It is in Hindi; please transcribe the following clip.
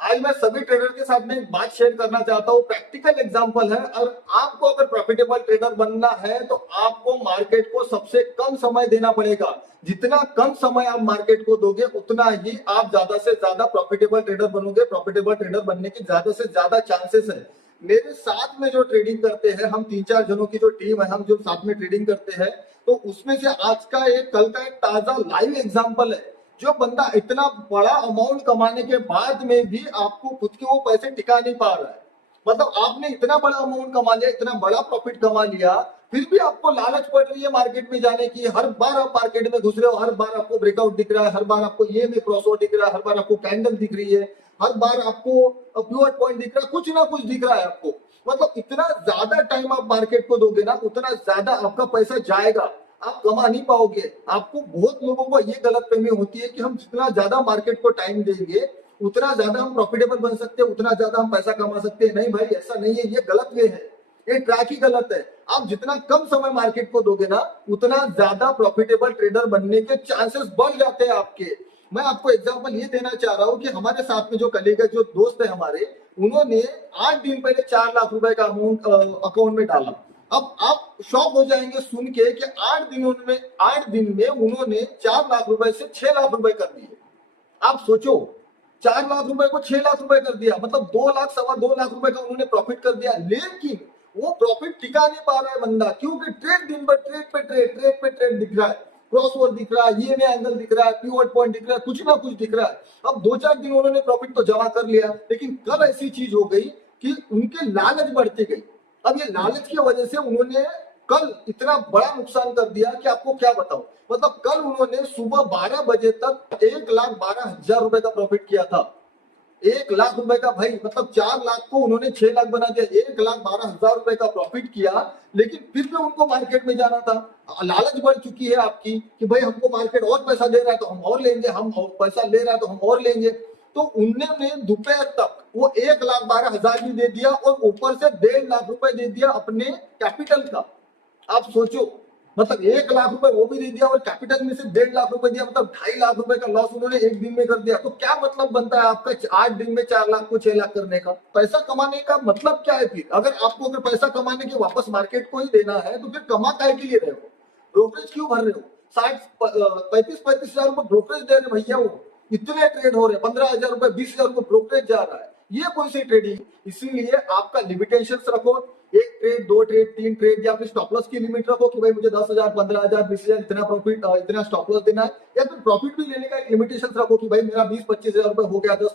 आज मैं सभी ट्रेडर के साथ में एक बात शेयर करना चाहता हूँ, प्रैक्टिकल एग्जांपल है। और आपको अगर प्रॉफिटेबल ट्रेडर बनना है तो आपको मार्केट को सबसे कम समय देना पड़ेगा। जितना कम समय आप मार्केट को दोगे उतना ही आप ज्यादा से ज्यादा प्रॉफिटेबल ट्रेडर बनोगे। प्रॉफिटेबल ट्रेडर बनने की ज्यादा से ज्यादा चांसेस है। मेरे साथ में जो ट्रेडिंग करते हैं, हम 3-4 जनों की जो टीम है, हम जो साथ में ट्रेडिंग करते हैं, तो उसमें से आज का एक, कल का एक ताजा लाइव एग्जांपल है। जो बंदा इतना बड़ा अमाउंट कमाने के बाद में भी आपको खुद के वो पैसे टिका नहीं पा रहा है, मतलब आपने इतना बड़ा अमाउंट कमा लिया, इतना बड़ा प्रॉफिट कमा लिया, फिर भी आपको लालच पड़ रही है मार्केट में जाने की। हर बार आप मार्केट में घुस रहे हो, हर बार आपको ब्रेकआउट दिख रहा है, हर बार आपको ये में क्रॉसओवर दिख रहा है, हर बार आपको कैंडल दिख रही है, हर बार आपको पिवट पॉइंट दिख रहा है, कुछ ना कुछ दिख रहा है आपको। मतलब इतना ज्यादा टाइम आप मार्केट को दोगे ना, उतना ज्यादा आपका पैसा जाएगा, आप कमा नहीं पाओगे। आपको, बहुत लोगों को ये गलतफहमी होती है कि हम जितना ज्यादा मार्केट को टाइम देंगे उतना ज्यादा हम प्रॉफिटेबल बन सकते हैं, उतना ज्यादा हम पैसा कमा सकते हैं। नहीं भाई, ऐसा नहीं है, ये गलत वे है, ये ट्रैक ही गलत है। आप जितना कम समय मार्केट को दोगे ना, उतना ज्यादा प्रॉफिटेबल ट्रेडर बनने के चांसेस बढ़ जाते हैं आपके। मैं आपको एग्जांपल ये देना चाह रहा हूं कि हमारे साथ में जो कलीग है, जो दोस्त है हमारे, उन्होंने 8 दिन पहले 4 लाख रुपए का अमाउंट अकाउंट में डाला। अब आप शॉक हो जाएंगे सुन के कि 8 दिन में उन्होंने 4 लाख रुपए से 6 लाख रुपए कर दिए। आप सोचो, 4 लाख रुपए को 6 लाख रुपए कर दिया, मतलब 2 लाख, 2.25 लाख रुपए का उन्होंने प्रॉफिट कर दिया। लेकिन वो प्रॉफिट टिका नहीं पा रहा है बंदा, क्योंकि ट्रेड दिन भर ट्रेड पे ट्रेड दिख रहा है, क्रॉसओवर दिख रहा है, ये में एंगल दिख रहा है, पिवट पॉइंट दिख रहा है, कुछ ना कुछ दिख रहा है। अब 2-4 दिन उन्होंने प्रॉफिट तो जमा कर लिया, लेकिन कल ऐसी चीज हो गई कि उनके लालच बढ़ती गई। अब ये लालच की वजह से उन्होंने कल इतना बड़ा नुकसान कर दिया कि आपको क्या बताऊं। मतलब कल उन्होंने सुबह 12 बजे तक 1,12,000 रुपए का प्रॉफिट किया था। 1 लाख रुपए का भाई, मतलब 4 लाख को उन्होंने 6 लाख बना दिया, 1,12,000 रुपए का प्रॉफिट किया। लेकिन फिर भी उनको मार्केट में जाना था। लालच बढ़ चुकी है आपकी कि भाई हमको मार्केट और पैसा दे रहा है तो हम और लेंगे, हम और पैसा ले रहा है तो हम और लेंगे। तो उन्होंने दोपहर तक वो 1,12,000 भी दे दिया और ऊपर से 1.5 लाख रुपए दे दिया अपने कैपिटल का। आप सोचो, मतलब 1 लाख रुपए वो भी दे दिया और कैपिटल में से 1.5 लाख रुपए दिया, मतलब 2.5 लाख रुपए का लॉस उन्होंने एक दिन में कर दिया। तो क्या मतलब बनता है आपका 8 दिन में 4 लाख को 6 लाख करने का? पैसा कमाने का मतलब क्या है फिर? अगर पैसा कमाने के वापस मार्केट को ही देना है तो फिर कमा काय के लिए रहे हो? ब्रोकरेज क्यों भर रहे हो? 35 हजार रुपए ब्रोकरेज दे रहे भैया, वो इतने ट्रेड हो रहे हैं, 15,000 रुपए, 20,000 रुपए ब्रोकरेज जा रहा है, ये कौन सी ट्रेडिंग? इसीलिए आपका लिमिटेशन रखो, 1 ट्रेड, 2 ट्रेड, 3 ट्रेड, या फिर स्टॉप लॉस की लिमिट रखो कि भाई मुझे 10,000, 15,000, 20,000 इतना प्रॉफिट, इतना स्टॉप लॉस देना है। या फिर प्रॉफिट भी लेने का एक लिमिटेशन रखो कि भाई मेरा 20-25 हजार रुपए हो गया, 10